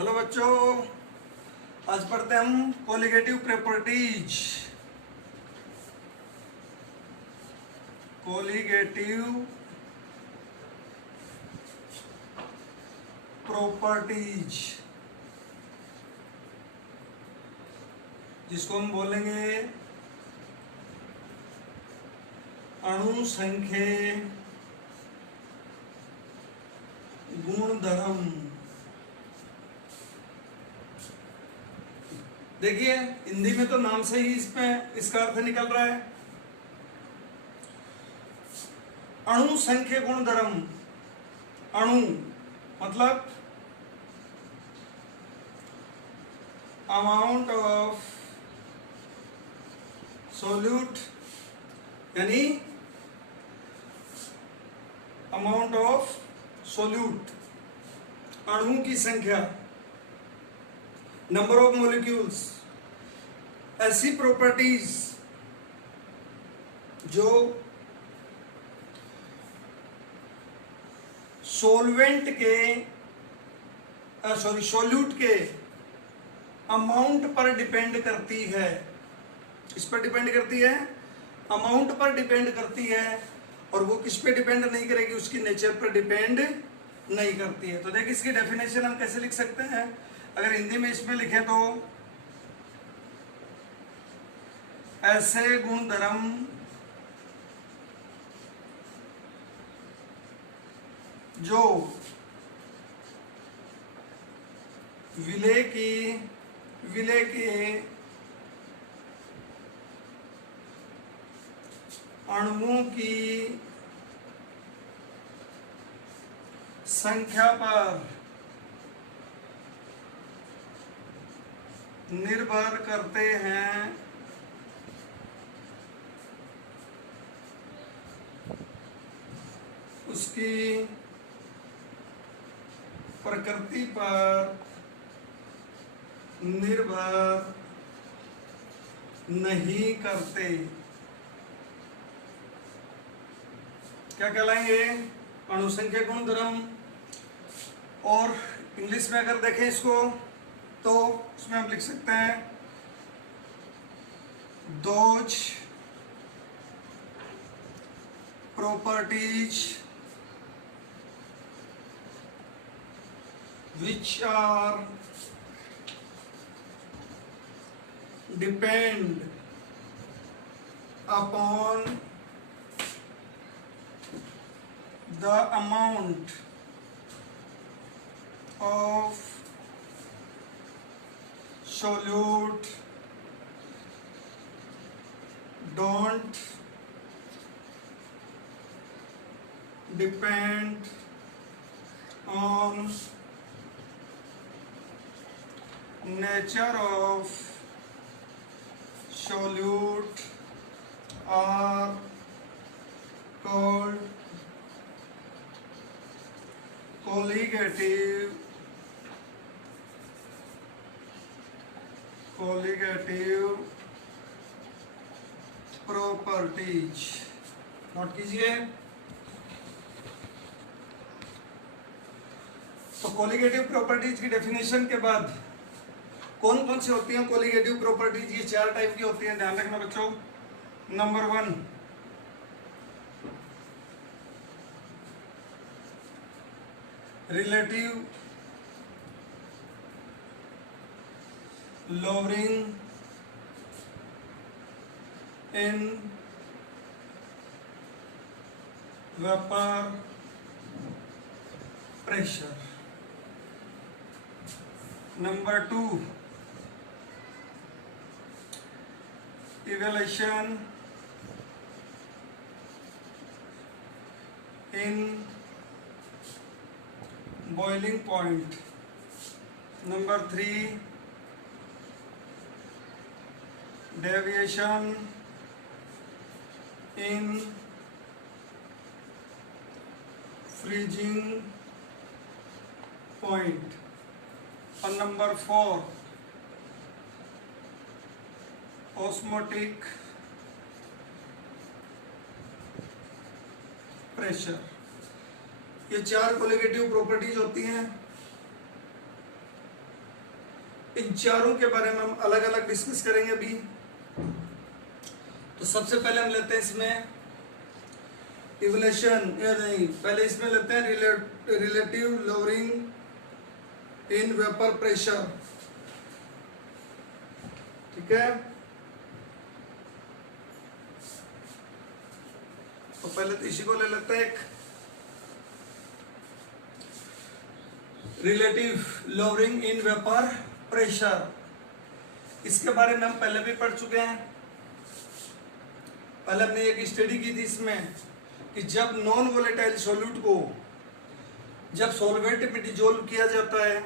Hello बच्चों, आज पढ़ते हैं हम कोलिगेटिव प्रॉपर्टीज। कोलिगेटिव प्रॉपर्टीज जिसको हम बोलेंगे अणु संख्ये गुणधर्म। देखिए हिंदी में तो नाम से ही इसमें इसका अर्थ निकल रहा है। अणु संख्य गुणधर्म। अणु मतलब अमाउंट ऑफ सोल्यूट, यानी अमाउंट ऑफ सोल्यूट, अणु की संख्या, नंबर ऑफ मॉलिक्यूल्स। ऐसी प्रॉपर्टीज जो सोल्वेंट के सोल्यूट के अमाउंट पर डिपेंड करती है। किस पर डिपेंड करती है? अमाउंट पर डिपेंड करती है। और वो किस पे डिपेंड नहीं करेगी? उसकी नेचर पर डिपेंड नहीं करती है। तो देखिए इसकी डेफिनेशन हम कैसे लिख सकते हैं। अगर हिंदी में इसमें लिखे तो ऐसे गुणधर्म जो विलेय के अणुओं की संख्या पर निर्भर करते हैं, उसकी प्रकृति पर निर्भर नहीं करते। क्या कहलाएंगे? अणुसंख्या गुणधर्म। और इंग्लिश में अगर देखें इसको तो उसमें हम लिख सकते हैं those properties which are depend upon the amount of solute don't depend on nature of solute are called colligative properties. Note कीजिए। तो कोलिगेटिव प्रॉपर्टीज की डेफिनेशन के बाद कौन कौन सी होती हैं कोलिगेटिव प्रॉपर्टीज? ये 4 टाइप की होती हैं, ध्यान रखना बच्चों। Number 1 relative lowering in vapor pressure. Number 2 evaluation in boiling point. Number 3 deviation in freezing point. And number 4 osmotic pressure. ये 4 कोलिगेटिव प्रॉपर्टीज होती हैं। इन चारों के बारे में हम अलग अलग डिस्कस करेंगे अभी। तो सबसे पहले हम लेते हैं इसमें इवोल्यूशन, या नहीं, पहले इसमें लेते हैं relative lowering in vapour pressure. ठीक है, तो पहले तो इसी को ले लेते हैं, एक relative lowering in vapour pressure. इसके बारे में हम पहले भी पढ़ चुके हैं। पहले हमने एक स्टडी की थी इसमें कि जब नॉन वोलेटाइल सॉल्यूट को जब सॉल्वेंट में डिजोल्व किया जाता है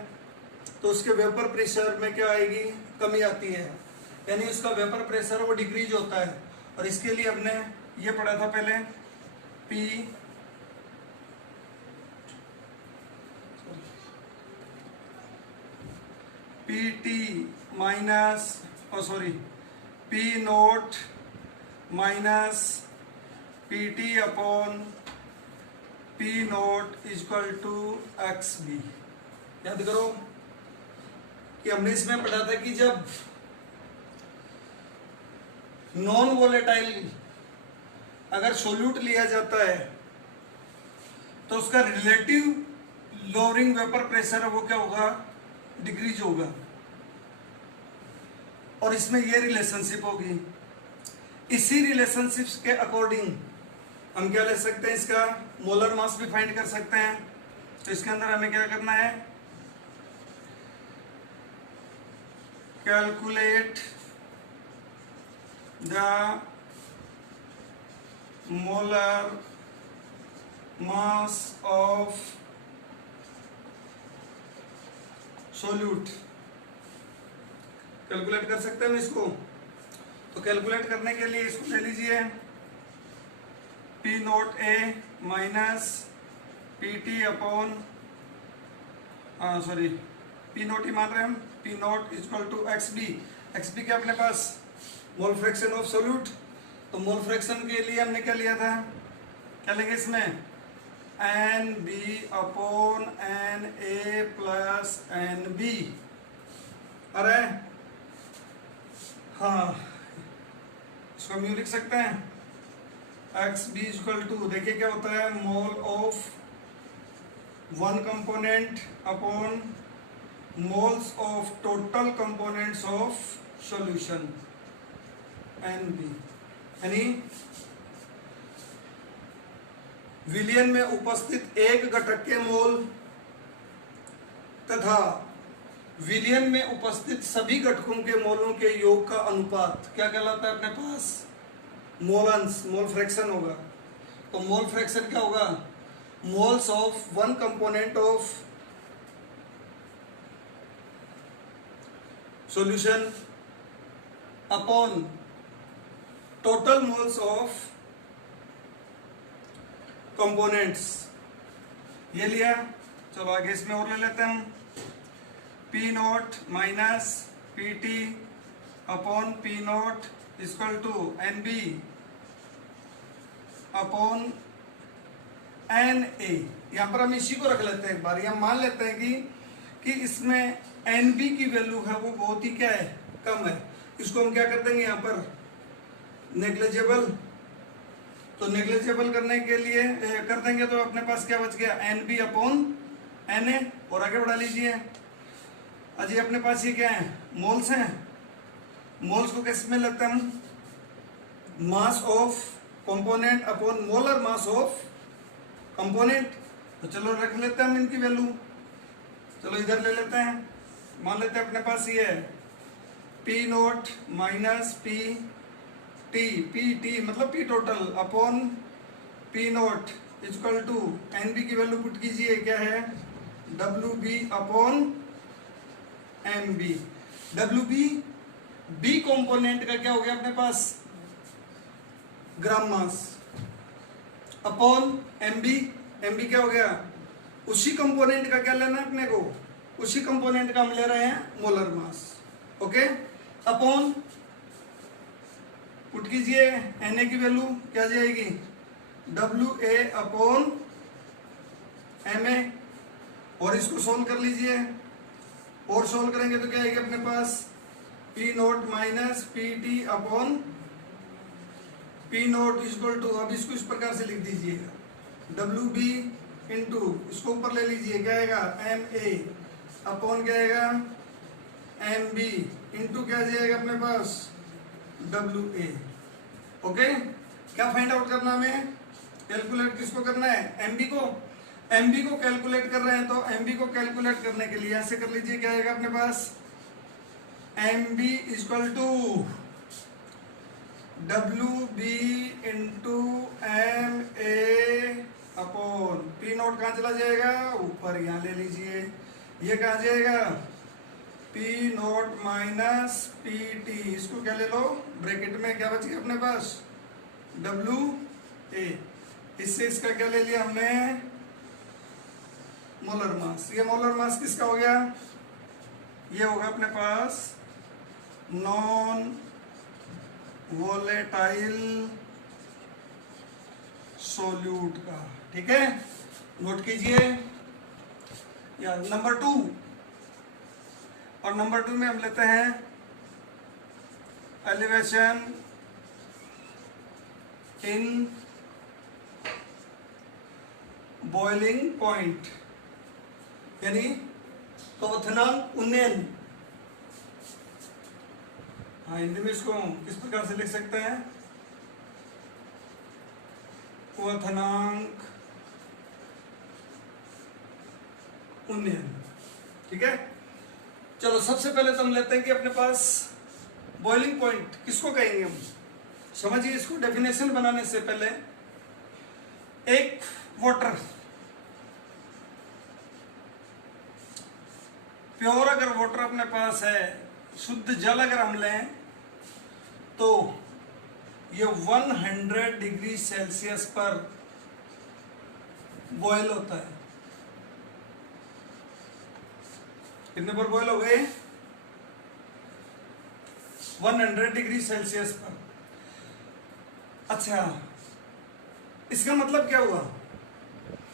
तो उसके वेपर प्रेशर में क्या आएगी, कमी आती है, यानी उसका वेपर प्रेशर वो डिक्रीज होता है। और इसके लिए हमने ये पढ़ा था पहले, P naught minus P T upon P naught equal to X B. याद करो कि हमने इसमें पढ़ा था कि जब नॉन वोलेटाइल अगर सोल्यूट लिया जाता है तो उसका रिलेटिव लोअरिंग वेपर प्रेशर है वो क्या होगा, डिक्रीज होगा। और इसमें ये रिलेशनशिप होगी। इसी रिलेशनशिप्स के अकॉर्डिंग हम क्या ले सकते हैं, इसका मोलर मास भी फाइंड कर सकते हैं। तो इसके अंदर हमें क्या करना है, calculate the molar mass of solute. Calculate कर सकते हैं इसको। तो कैलकुलेट करने के लिए इसको ले लीजिए, P naught A minus P T upon P naught ही मान रहे हैं हम, P naught equal to X B. X B क्या अपने पास, मोल फ्रैक्शन ऑफ सोल्यूट। तो मोल फ्रैक्शन के लिए हमने क्या लिया था, क्या लेंगे इसमें, N B upon N A plus N B. अरे हाँ, इसको हम यूँ लिख सकते हैं, एक्स बी इक्वल टू, देखिए क्या होता है, mole of one component upon moles of total components of solution, N B. यानी विलयन में उपस्थित एक घटक के मोल तथा विलयन में उपस्थित सभी घटकों के मोलों के योग का अनुपात क्या कहलाता है अपने पास, मोलंस, मोल फ्रैक्शन होगा। तो मोल फ्रैक्शन क्या होगा, moles of one component of solution upon total moles of components. ये लिया, चलो आगे इसमें और ले लेते हैं हम, P naught minus P T upon P naught equal to N B upon N A. यहाँ पर हम इसी को रख लेते हैं एक बार, यहाँ मान लेते हैं कि इसमें एन बी की वैल्यू है वो बहुत ही क्या है, कम है। इसको हम क्या कर देंगे यहाँ पर, नेग्लिजिबल। तो नेग्लिजिबल करने के लिए कर देंगे तो अपने पास क्या बच गया, N B upon N A. और आगे बढ़ा लीजिए, अजी अपने पास ये क्या है, मोल्स हैं। मोल्स को किस में लगता है हम, mass of component upon molar mass of component. तो चलो रख लेते हैं हम इनकी वैल्यू। चलो इधर ले लेते हैं, मान लेते हैं अपने पास ये है P naught minus P T मतलब P total upon P naught equal to N B की वैल्यू पुट कीजिए, क्या है, W B upon M B. W B component का क्या हो गया अपने पास, gram mass, upon M B क्या हो गया, उसी कंपोनेंट का क्या लेना है अपने को, उसी कंपोनेंट का हम ले रहे हैं molar mass. Okay, upon put कीजिए एन ए की वैल्यू क्या जाएगी, W A upon M A. और इसको सोल्व कर लीजिए, और सोल्व करेंगे तो क्या आएगा अपने पास, P naught minus P T upon P naught equal to, अब इसको इस प्रकार से लिख दीजिएगा, डब्ल्यू बी इंटू इसको ऊपर ले लीजिए, क्या आएगा एम ए अपॉन क्या आएगा एम बी इंटू क्या जाएगा अपने पास डब्ल्यू ए। ओके, क्या फाइंड आउट करना हमें, कैलकुलेट किसको करना है, एमबी को। एमबी को कैलकुलेट कर रहे हैं तो एमबी को कैलकुलेट करने के लिए ऐसे कर लीजिए, क्या आएगा अपने पास M B equal to W B into M A upon P naught कहाँ चला जाएगा ऊपर, यहाँ ले लीजिए, ये कहाँ जाएगा P naught minus P T, इसको क्या ले लो ब्रैकेट में, क्या बच गया अपने पास डब्ल्यू ए, इससे इसका क्या ले लिया हमने मोलर मास। ये मोलर मास किसका हो गया, ये होगा अपने पास नॉन वोलेटाइल सोल्यूट का। ठीक है, नोट कीजिए। या नंबर 2, और नंबर 2 में हम लेते हैं एलिवेशन इन बॉइलिंग पॉइंट, यानी क्वथनांक उन्नयन। हाँ, हिंदी में इसको किस प्रकार से लिख सकते हैं, क्वथनांक उन्नयन। ठीक है, चलो सबसे पहले तो हम लेते हैं कि अपने पास बॉइलिंग पॉइंट किसको कहेंगे हम। समझिए, इसको डेफिनेशन बनाने से पहले एक वाटर, प्योर अगर वाटर अपने पास है, शुद्ध जल अगर हम लें तो ये 100 डिग्री सेल्सियस पर बॉयल होता है। कितने पर बॉयल हो गए 100 डिग्री सेल्सियस पर। अच्छा, इसका मतलब क्या हुआ,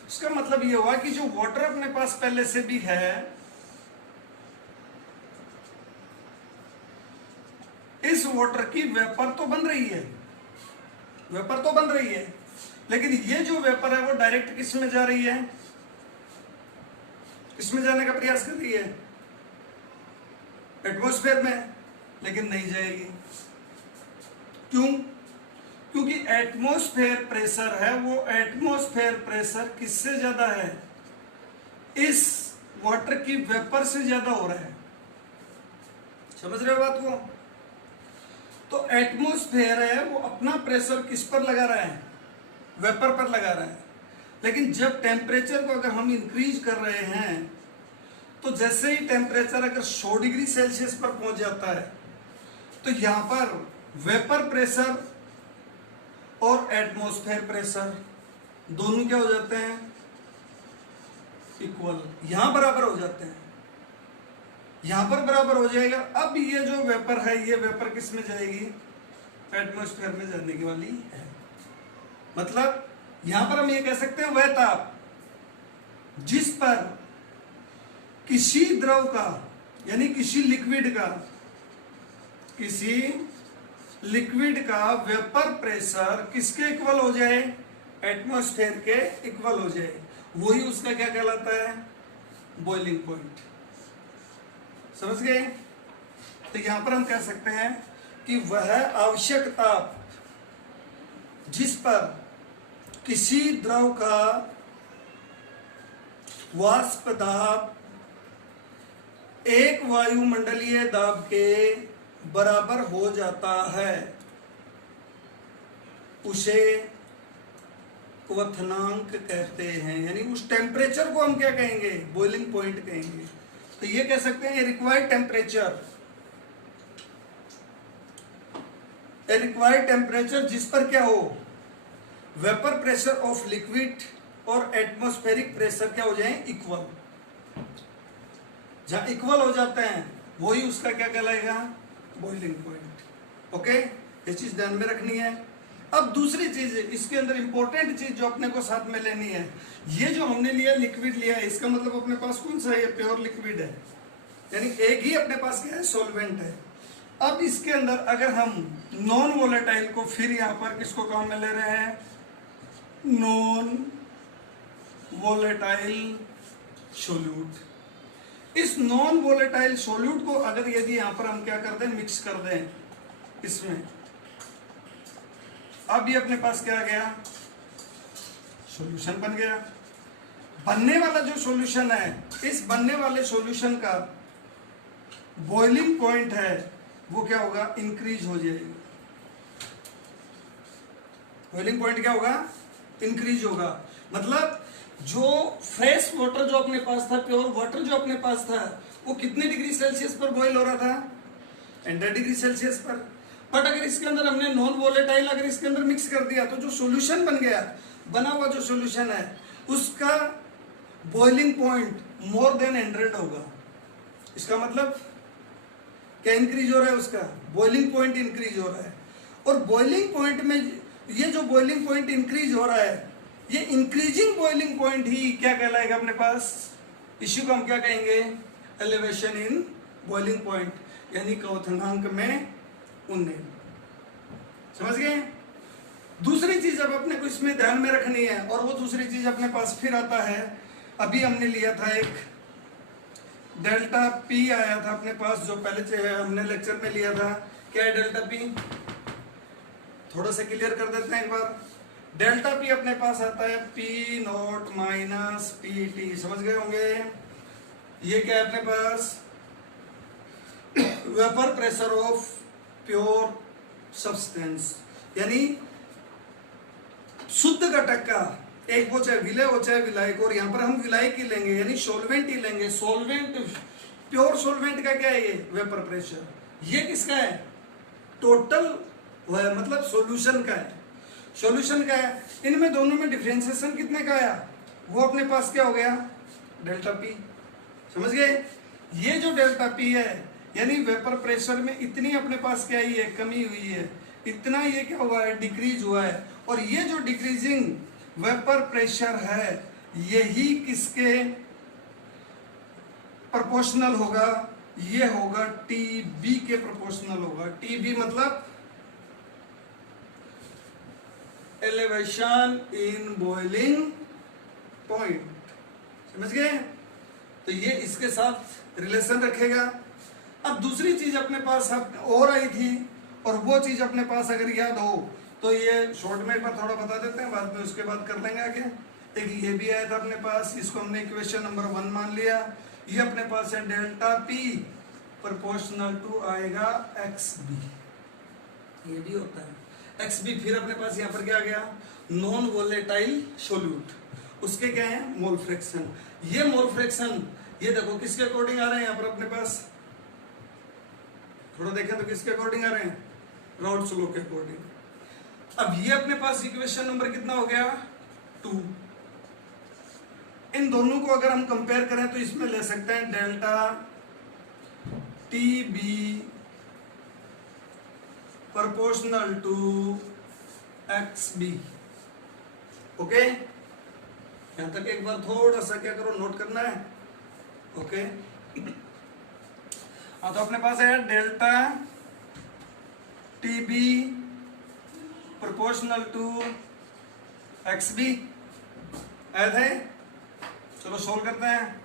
इसका मतलब ये हुआ कि जो वाटर अपने पास पहले से भी है, इस वाटर की वेपर तो बन रही है, वेपर तो बन रही है, लेकिन ये जो वेपर है वो डायरेक्ट किस में जा रही है, किसमें जाने का प्रयास कर रही है, एटमॉस्फेयर में, लेकिन नहीं जाएगी। क्यों, क्योंकि एटमॉस्फेयर प्रेशर है, वो एटमॉस्फेयर प्रेशर किससे ज्यादा है, इस वाटर की वेपर से ज्यादा हो रहा है। समझ रहे हो बात को, तो एटमॉस्फेयर है वो अपना प्रेशर किस पर लगा रहा है, वेपर पर लगा रहा है। लेकिन जब टेम्परेचर को अगर हम इंक्रीज कर रहे हैं, तो जैसे ही टेम्परेचर अगर 100 डिग्री सेल्सियस पर पहुंच जाता है, तो यहां पर वेपर प्रेशर और एटमॉस्फेयर प्रेशर दोनों क्या हो जाते हैं, इक्वल, यहां बराबर हो जाते हैं, यहां पर बराबर हो जाएगा। अब ये जो वेपर है, ये वेपर किस में जाएगी, एटमॉस्फेयर में जाने की वाली है। मतलब यहां पर हम ये कह सकते हैं, वह ताप जिस पर किसी द्रव का, यानी किसी लिक्विड का वेपर प्रेशर किसके इक्वल हो जाए, एटमॉस्फेयर के इक्वल हो जाए, वही उसका क्या कहलाता है, बॉइलिंग पॉइंट। समझ गए। तो यहां पर हम कह सकते हैं कि वह आवश्यक ताप जिस पर किसी द्रव का वाष्प दाब एक वायुमंडलीय दाब के बराबर हो जाता है, उसे क्वथनांक कहते हैं। यानी उस टेम्परेचर को हम क्या कहेंगे, बॉइलिंग पॉइंट कहेंगे। तो ये कह सकते हैं रिक्वायर्ड टेम्परेचर जिस पर क्या हो, वेपर प्रेशर ऑफ लिक्विड और एटमॉस्फेरिक प्रेशर क्या हो जाए, इक्वल। जहां इक्वल हो जाते हैं वही उसका क्या कहलाएगा, बॉइलिंग पॉइंट। ओके, ये चीज ध्यान में रखनी है। अब दूसरी चीज, इसके अंदर इंपॉर्टेंट चीज जो अपने को साथ में लेनी है, ये जो हमने लिया लिक्विड लिया है, इसका मतलब अपने पास कौन सा है, ये प्योर लिक्विड है। यानी एक ही अपने पास क्या है, सॉल्वेंट है। अब इसके अंदर अगर हम नॉन वोलेटाइल को फिर यहां पर किसको काम में ले रहे हैं, नॉन वोलेटाइल सोल्यूट। इस नॉन वोलेटाइल सोल्यूट को अगर यदि यहां पर हम क्या कर दें, मिक्स कर दें इसमें, अब ये अपने पास क्या आ गया, सॉल्यूशन बन गया। बनने वाला जो सॉल्यूशन है, इस बनने वाले सॉल्यूशन का बॉइलिंग पॉइंट है वो क्या होगा, इंक्रीज हो जाएगा। बॉइलिंग पॉइंट क्या होगा, इंक्रीज होगा। मतलब जो फ्रेश वाटर जो अपने पास था, प्योर वाटर जो अपने पास था, वो कितने डिग्री सेल्सियस पर बॉईल हो रहा था, 100 डिग्री सेल्सियस पर। बट अगर इसके अंदर हमने नॉन वोलेटाइल अगर इसके अंदर मिक्स कर दिया तो जो सॉल्यूशन बन गया, बना हुआ जो सॉल्यूशन है, उसका बॉइलिंग पॉइंट मोर देन 100 होगा। इसका मतलब क्या इंक्रीज हो रहा है, उसका बॉइलिंग पॉइंट इंक्रीज हो रहा है। और बॉइलिंग पॉइंट में ये जो बॉइलिंग पॉइंट इंक्रीज हो रहा है, ये इंक्रीजिंग बॉइलिंग पॉइंट ही क्या कहलाएगा अपने पास, इश्यू को हम क्या कहेंगे, एलिवेशन इन बॉइलिंग पॉइंट, यानी क्वथनांक में उन्नयन। समझ गए। दूसरी चीज अब अपने को इसमें ध्यान में रखनी है, और वो दूसरी चीज अपने पास फिर आता है, अभी हमने लिया था एक डेल्टा पी आया था अपने पास, जो पहले हमने लेक्चर में लिया था। क्या है डेल्टा पी, थोड़ा सा क्लियर कर देते हैं एक बार। डेल्टा पी अपने पास आता है P naught minus P T, समझ गए होंगे। ये क्या है अपने पास, vapour pressure of pure substance, यानी शुद्ध घटक का, एक वो चाहे विलय हो चाहे विलायक, और यहां पर हम विलायक ही लेंगे, यानी सॉल्वेंट ही लेंगे। सॉल्वेंट, प्योर सॉल्वेंट का क्या है, ये वेपर प्रेशर। ये किसका है, टोटल है, मतलब सॉल्यूशन का है, सॉल्यूशन का है। इनमें दोनों में डिफरेंशिएशन कितने का आया, वो अपने पास क्या हो गया, डेल्टा पी। समझ गए। ये जो डेल्टा पी है, यानी वेपर प्रेशर में इतनी अपने पास क्या ही है, कमी हुई है, इतना ये क्या हुआ है, डिक्रीज हुआ है। और ये जो डिक्रीजिंग वेपर प्रेशर है, यही किसके प्रोपोर्शनल होगा, ये होगा टीबी के प्रोपोर्शनल होगा। टीबी मतलब एलिवेशन इन बॉइलिंग पॉइंट। समझ गए। तो ये इसके साथ रिलेशन रखेगा। अब दूसरी चीज अपने पास और आई थी, और वो चीज अपने पास अगर याद हो तो ये शॉर्ट में एक बार थोड़ा बता देते हैं, बाद में उसके बाद कर लेंगे आगे। एक ये भी आया था अपने पास, इसको हमने इक्वेशन नंबर 1 मान लिया। ये अपने पास है डेल्टा पी प्रोपोर्शनल टू आएगा एक्स बी, ये भी होता है एक्स बी। फिर अपने पास यहाँ पर क्या आ गया, नॉन वोलेटाइल सोल्यूट, उसके क्या है, मोल फ्रैक्शन। ये मोल फ्रैक्शन ये देखो किसके अकॉर्डिंग आ रहे हैं यहाँ पर अपने पास, थोड़ा देखें तो किसके अकॉर्डिंग आ रहे हैं, राउल्ट्स लॉ के अकॉर्डिंग। अब ये अपने पास इक्वेशन नंबर कितना हो गया, 2। इन दोनों को अगर हम कंपेयर करें तो इसमें ले सकते हैं delta T B proportional to X B. Okay, यहां तक एक बार थोड़ा सा क्या करो, नोट करना है। ओके, हाँ, तो अपने पास है delta T B proportional to X B add है। चलो सोल्व करते हैं।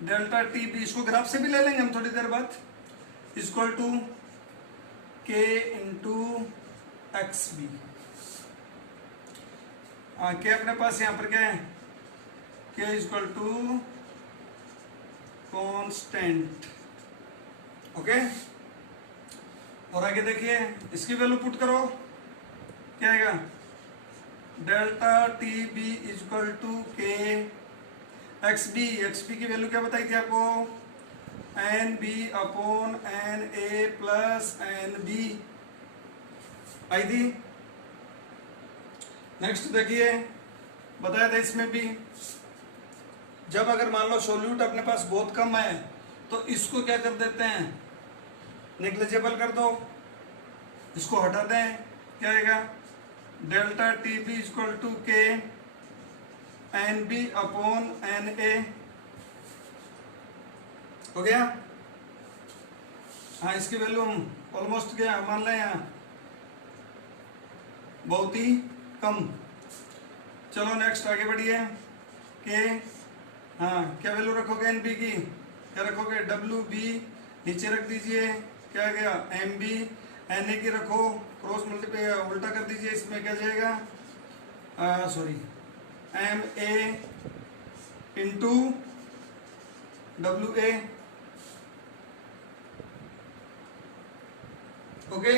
डेल्टा टी बी, इसको ग्राफ से भी ले लेंगे हम थोड़ी देर बाद, equal to K into X B. K अपने पास यहाँ पर क्या है, के इक्वल टू कांस्टेंट। ओके, और आगे देखिए इसकी वैल्यू पुट करो, क्या आएगा, delta T B equal to K X B. X B की वैल्यू क्या बताई थी आपको, N B upon N A plus N B आई थी। नेक्स्ट देखिए, बताया था इसमें भी, जब अगर मान लो सोल्यूट अपने पास बहुत कम है तो इसको क्या कर देते हैं, नेग्लिजिबल कर दो, इसको हटा दें, क्या आएगा, delta T B equal to K N B upon N A. हो गया। हाँ, इसकी वैल्यू हम ऑलमोस्ट क्या मान लें यहाँ, बहुत ही कम। चलो नेक्स्ट आगे बढ़िए के, हाँ क्या वैल्यू रखोगे एन बी की, क्या रखोगे डब्ल्यू बी, नीचे रख दीजिए क्या गया एम बी, एन ए की रखो क्रॉस मल्टीप्लाई उल्टा कर दीजिए, इसमें क्या जाएगा sorry M A into W A. Okay,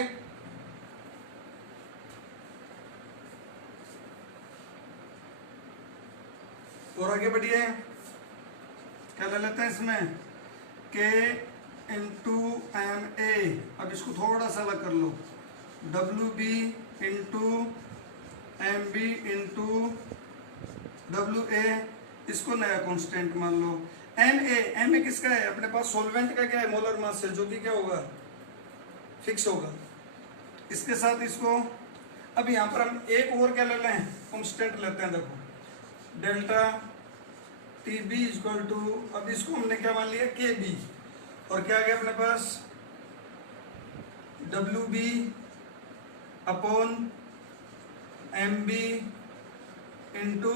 और आगे बढ़िए, क्या ले लेते हैं इसमें के इंटू एम ए। अब इसको थोड़ा सा अलग कर लो, W B into M B into W A, इसको नया कांस्टेंट मान लो। एम ए किसका है, अपने पास सॉल्वेंट का क्या है मोलर मास है, जो कि क्या होगा फिक्स होगा। इसके साथ इसको अब यहाँ पर हम एक और क्या ले लें कांस्टेंट लेते हैं, देखो delta T B equal to, अब इसको हमने क्या मान लिया के बी, और क्या आ गया अपने पास W B upon M B into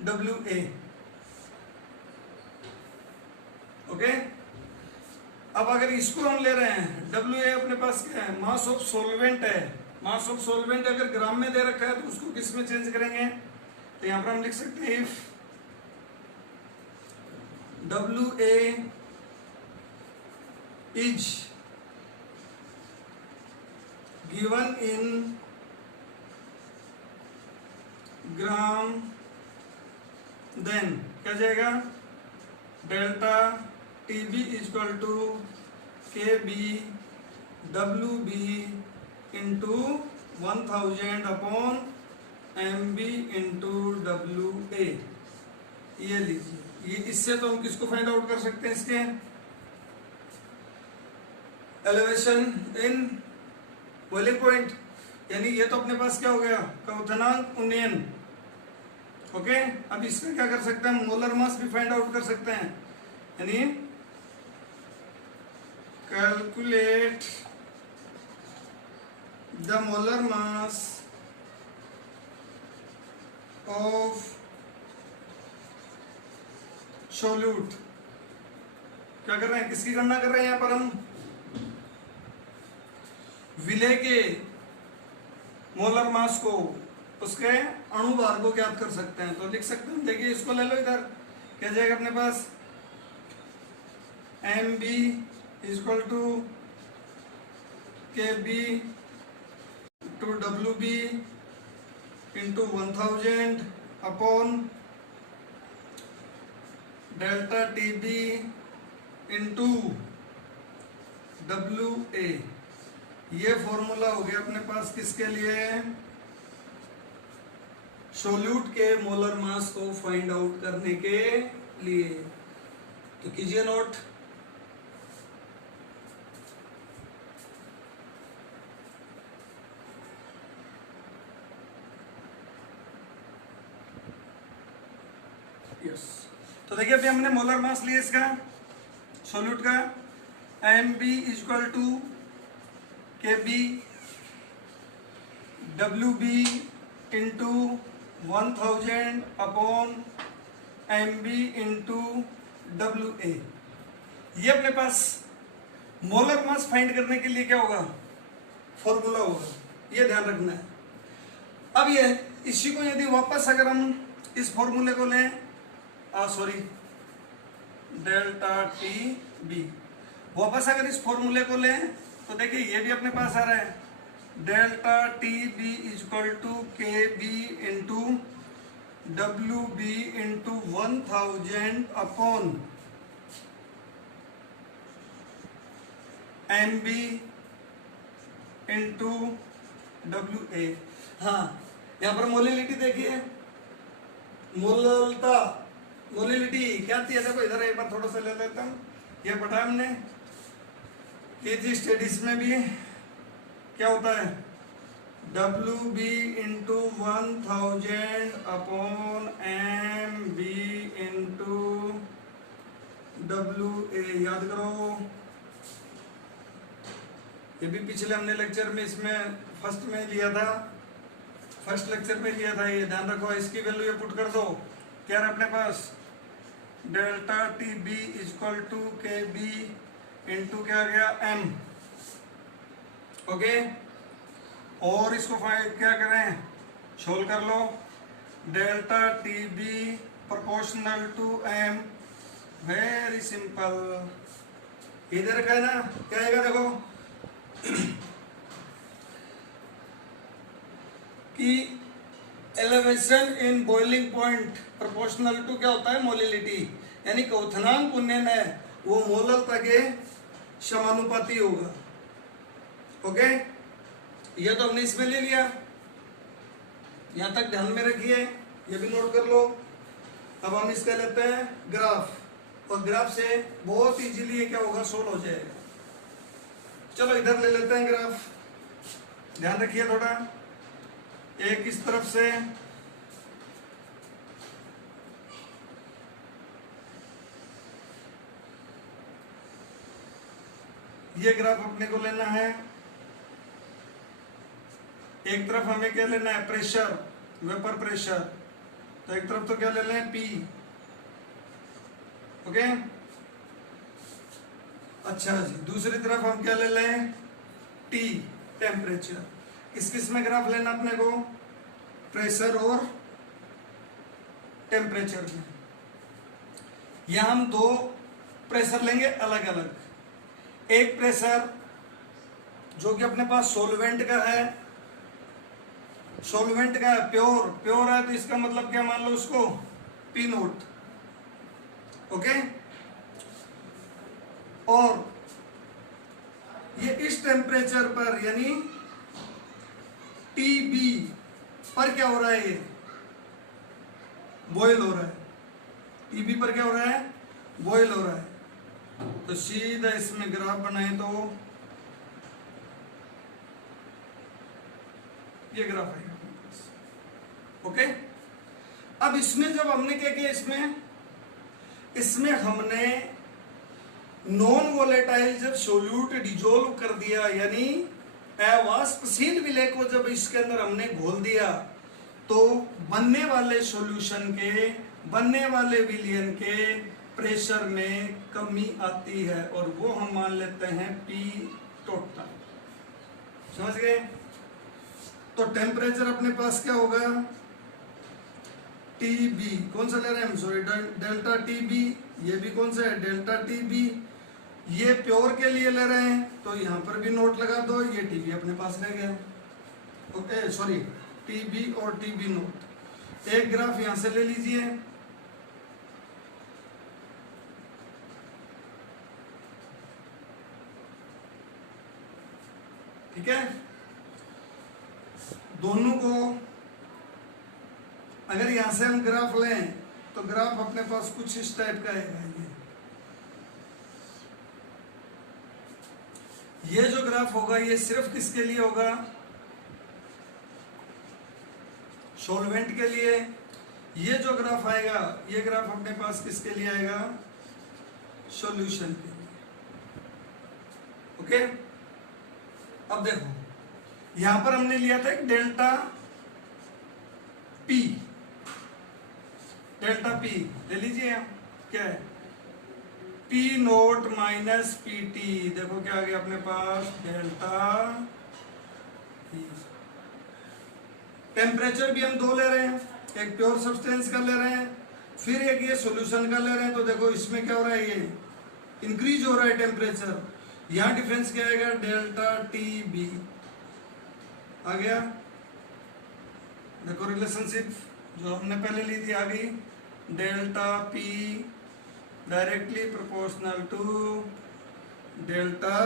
W A. Okay, अब अगर इसको हम ले रहे हैं डब्ल्यू ए अपने पास क्या है मास ऑफ सॉल्वेंट है, मास ऑफ सॉल्वेंट अगर ग्राम में दे रखा है तो उसको किस में चेंज करेंगे, तो यहां पर हम लिख सकते हैं if W A is given in gram, then क्या जाएगा delta T B equal to K B W B into 1000 upon M B into W A. ये लीजिए, ये इससे तो हम किसको फाइंड आउट कर सकते हैं, इसके एलिवेशन इन बॉइलिंग पॉइंट, यानी ये तो अपने पास क्या हो गया क्वथनांक उन्नयन। ओके, अब इसमें क्या कर सकते हैं, मोलर मास भी फाइंड आउट कर सकते हैं, यानी calculate the molar mass of solute. क्या कर रहे हैं, किसकी गणना कर रहे हैं यहां पर हम, विलेय के मोलर मास को, उसके अणुभार को ज्ञात कर सकते हैं। तो लिख सकते हैं, देखिए इसको ले लो इधर, क्या जाएगा अपने पास M B equal to K B to W B into 1000 upon delta T B into W A. ये फॉर्मूला हो गया अपने पास किसके लिए, सोल्यूट के मोलर मास को फाइंड आउट करने के लिए। तो कीजिए नोट, यस। तो देखिए अभी हमने मोलर मास लिया इसका सोल्यूट का, M B equal to K B W B into 1000 upon M B into W A. ये अपने पास मोलर मास फाइंड करने के लिए क्या होगा फॉर्मूला होगा, ये ध्यान रखना है। अब ये इसी को यदि वापस अगर हम इस फॉर्मूले को लें, सॉरी डेल्टा टी बी, वापस अगर इस फॉर्मूले को लें तो देखिए ये भी अपने पास आ रहा है delta T B equal to K B into W B into 1000 upon M B into W A. हाँ, यहां पर मोलिलिटी देखिए, मोललता मोलिलिटी क्या थी, देखो इधर एक बार थोड़ा सा ले लेता हूं, ये पढ़ा हमने कि थी स्टडीज में भी क्या होता है W B into 1000 upon M B into W याद करो, ये भी पिछले हमने लेक्चर में इसमें फर्स्ट में लिया था, फर्स्ट लेक्चर में लिया था, ये ध्यान रखो। इसकी वैल्यू ये पुट कर दो, क्या है अपने पास, delta T B equal to K B into क्या आ गया एम, ओके। और इसको क्या करें, सोल्व कर लो, delta T B proportional to M, very simple. इधर का है ना, क्या आएगा देखो कि elevation in boiling point proportional to क्या होता है, मोलिलिटी, यानी क्वथनांक उन्नयन है वो मोललता के समानुपाती होगा, ओके। ये तो हमने इसमें ले लिया, यहां तक ध्यान में रखिए, ये भी नोट कर लो। अब हम इसका लेते हैं ग्राफ, और ग्राफ से बहुत इजीली ये क्या होगा, सोल्व हो जाएगा। चलो इधर ले लेते हैं ग्राफ, ध्यान रखिए थोड़ा, एक इस तरफ से ये ग्राफ अपने को लेना है, एक तरफ हमें क्या लेना है, प्रेशर, वेपर प्रेशर, तो एक तरफ तो क्या ले लें, पी, ओके। अच्छा जी, दूसरी तरफ हम क्या ले लें, टी, टेम्परेचर। किस किस में ग्राफ लेना अपने को, प्रेशर और टेम्परेचर में। यहां हम दो प्रेशर लेंगे अलग अलग, एक प्रेशर जो कि अपने पास सॉल्वेंट का है, सॉल्वेंट का है, प्योर है, तो इसका मतलब क्या मान लो उसको, पी नोट, ओके। और ये इस टेम्परेचर पर यानी टीबी पर क्या हो रहा है, ये बॉयल हो रहा है, टीबी पर क्या हो रहा है, बॉयल हो रहा है। तो सीधा इसमें ग्राफ बनाए तो ये ग्राफ आएगा, ओके। अब इसमें जब हमने क्या किया, इसमें हमने नॉन वोलेटाइल जब सोल्यूट डिजोल्व कर दिया, यानी अवाष्पशील विलय को जब इसके अंदर हमने घोल दिया, तो बनने वाले सॉल्यूशन के, बनने वाले विलयन के प्रेशर में कमी आती है, और वो हम मान लेते हैं पी टोटल, समझ गए। तो टेम्परेचर अपने पास क्या होगा, टी बी, कौन सा ले रहे हैं हम, सॉरी डेल्टा टी बी, ये भी कौन सा है, डेल्टा टी बी। ये प्योर के लिए ले रहे हैं तो यहाँ पर भी नोट लगा दो, ये टी बी अपने पास रह गया, ओके, सॉरी टी बी और टी बी नोट। एक ग्राफ यहां से ले लीजिए, ठीक है। दोनों को अगर यहां से हम ग्राफ लें तो ग्राफ अपने पास कुछ इस टाइप का है। ये जो ग्राफ होगा ये सिर्फ किसके लिए होगा, सॉल्वेंट के लिए। ये जो ग्राफ आएगा, ये ग्राफ अपने पास किसके लिए आएगा, सॉल्यूशन के लिए, ओके। अब देखो यहां पर हमने लिया था एक डेल्टा पी, डेल्टा पी ले लीजिए, क्या है, P naught minus P T, देखो क्या आ गया अपने पास, डेल्टा पी। टेम्परेचर भी हम दो ले रहे हैं, एक प्योर सब्सटेंस का ले रहे हैं, फिर एक ये सॉल्यूशन का ले रहे हैं। तो देखो इसमें क्या हो रहा है, ये इंक्रीज हो रहा है टेम्परेचर, यहां डिफरेंस क्या आएगा, डेल्टा टी बी आ गया। देखो रिलेशनशिप जो हमने पहले ली थी आ गई, delta P directly proportional to delta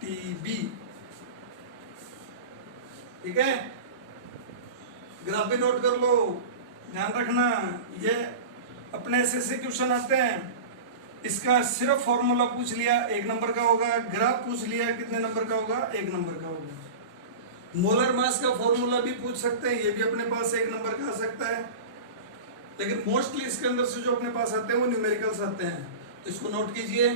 T B, ठीक है। ग्राफ भी नोट कर लो, ध्यान रखना, ये अपने ऐसे क्वेश्चन आते हैं, इसका सिर्फ फॉर्मूला पूछ लिया 1 नंबर का होगा, ग्राफ पूछ लिया कितने नंबर का होगा, 1 नंबर का होगा। मोलर मास का फॉर्मूला भी पूछ सकते हैं, ये भी अपने पास 1 नंबर का आ सकता है। लेकिन मोस्टली इसके अंदर से जो अपने पास आते हैं वो न्यूमेरिकल्स आते हैं। इसको नोट कीजिए।